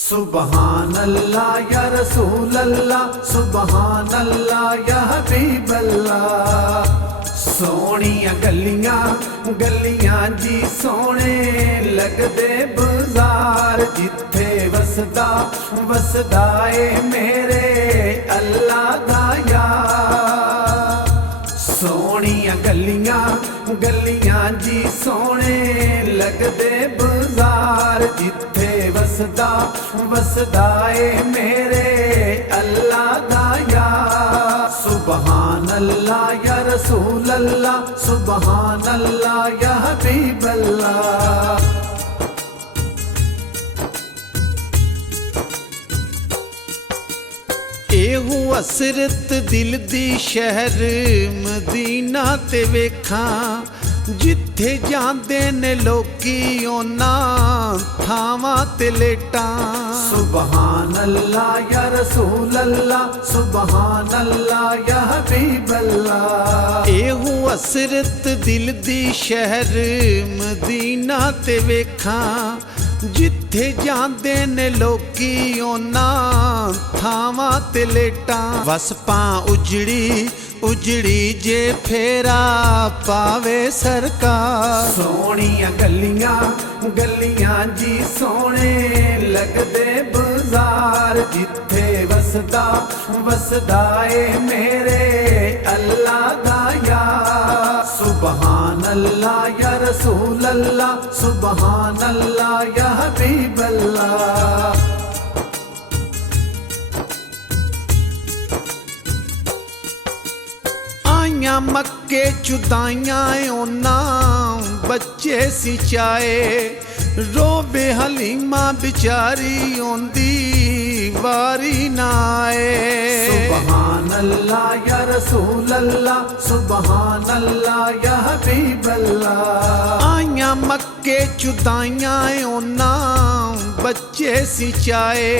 सुबहान अल्लाह या रसूल अल्लाह, सुबहान अल्लाह या हबीब अल्लाह। सोहणियां गलियां गलियां जी सोहणे लगदे बाजार, जिथे वसदा वसदा ए मेरे अल्लाह दा यार। सोहणियां गलियां गलियां जी सोहणे लगदे बाजार, जिथे वसदा वसदा ए मेरे अल्लाह दा यार। सुबहान अल्लाह या रसूल अल्लाह, सुबहान अल्लाह या हबीब अल्लाह। एहू असरत दिल दी शहर मदीना ते वेखां, जिथे जांदे ने लोकी उन्हां थावां ते लेटां। सुबहान अल्लाह या रसूल अल्लाह, सुबहान अल्लाह या हबीब अल्लाह। एहू असरत दिल दी शहर मदीना ते वेखां, जिथे जांदे ने लोकी उन्हां थावां ते लेटां। वसपां उजड़ी उजड़ी जे फेरा पावे सरकार। सोहणियां गलियां गलियां जी सोहणे लगदे बाजार, जिथे वसदा वसदा ए मेरे अल्लाह दा यार। सुबहान अल्लाह या रसूल अल्लाह, सुबहान अल्लाह या हबीब अल्लाह। मक्के चुदाइयां उन्हां बच्चे सिचाए, रोबे हलीमा बिचारी ओंदी वारी ना आए। सुबहान अल्लाह या रसूल अल्लाह, सुबहान अल्लाह या हबीब अल्लाह। आइयां मक्के चुदाइयां उन्हां बच्चे सिचाए,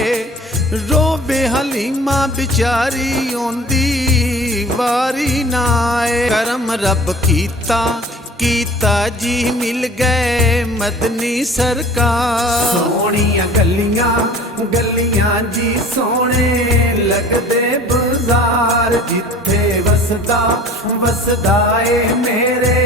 रोबे हलीमा बिचारी ओंदी वारी ना आए। करम रब कीता जी मिल गए मदनी सरकार। सोहणियां गलियां गलियां जी सोहणे लगदे बाजार, जिथे वसदा वसदा ए मेरे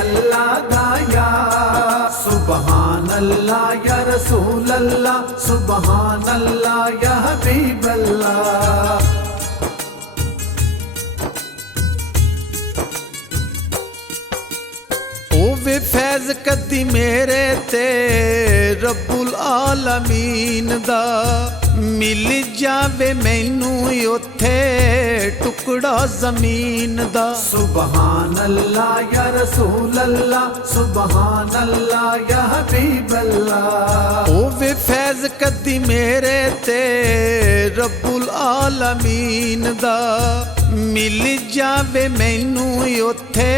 अल्लाह दा यार। सुबहान अल्लाह या रसूल अल्लाह, सुबहान अल्लाह या हबीब अल्लाह। वे फैज कदी मेरे ते रब्बुल आलमीन दा, मिल जावे मैनू उथे टुकड़ा जमीन दा। सुबहान अल्लाह या रसूल अल्लाह, सुबहान अल्लाह या हबीब अल्लाह। ओ वे फैज कदी मेरे ते रब्बुल आलमीन दा, मिल जावे मैनू उथे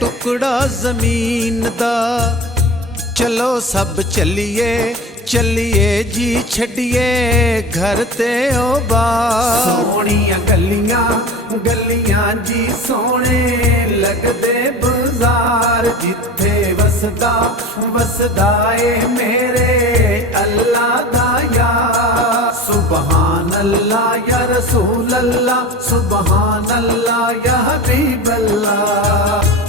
टुकड़ा जमीन दा। चलो सब चलिए चलिए जी छड़िए घर ते ओ बार। सोहणियां गलियां गलियां जी सोहणे लगदे बाजार, जिथे वसदा वसदा ए मेरे अल्लाह दा यार। सुबहान अल्लाह या रसूल अल्लाह, सुबहान अल्लाह या हबीब अल्लाह।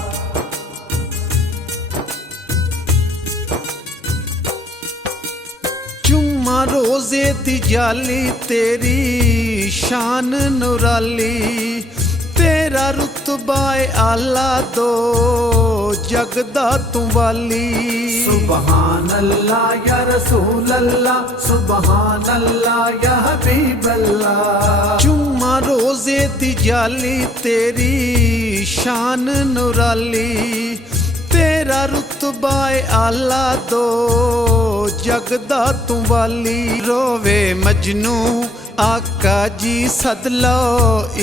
रोजे दी जाली तेरी शान नुराली, तेरा रुतबा आला दो जगदा तू वाली। सुबहान अल्लाह या रसूल अल्लाह, सुबहान अल्लाह या हबीब अल्लाह। चुम्मा रोजे दी जाली तेरी शान नुराली, तेरा रुतबा आला दो जगदा तू वाली। रोवे मजनू आका जी सद लो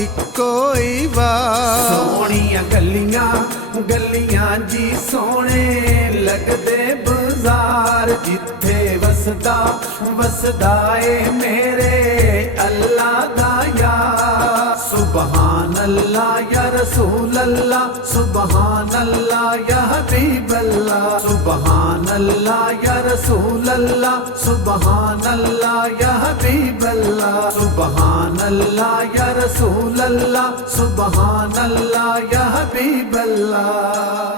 इको ही बार। सोहणियां गलियां गलियां जी सोहणे लगदे बाजार, जिथे वसदा वसदा ए मेरे अल्लाह दा यार। सुबहान अल्लाह या रसूल अल्लाह, सुबहान अल्लाह या हबीब अल्लाह, सुबहान अल्लाह या रसूल अल्लाह, सुबहान अल्लाह या हबीब अल्लाह, सुबहान अल्लाह या रसूल अल्लाह, सुबहान अल्लाह या हबीब अल्लाह।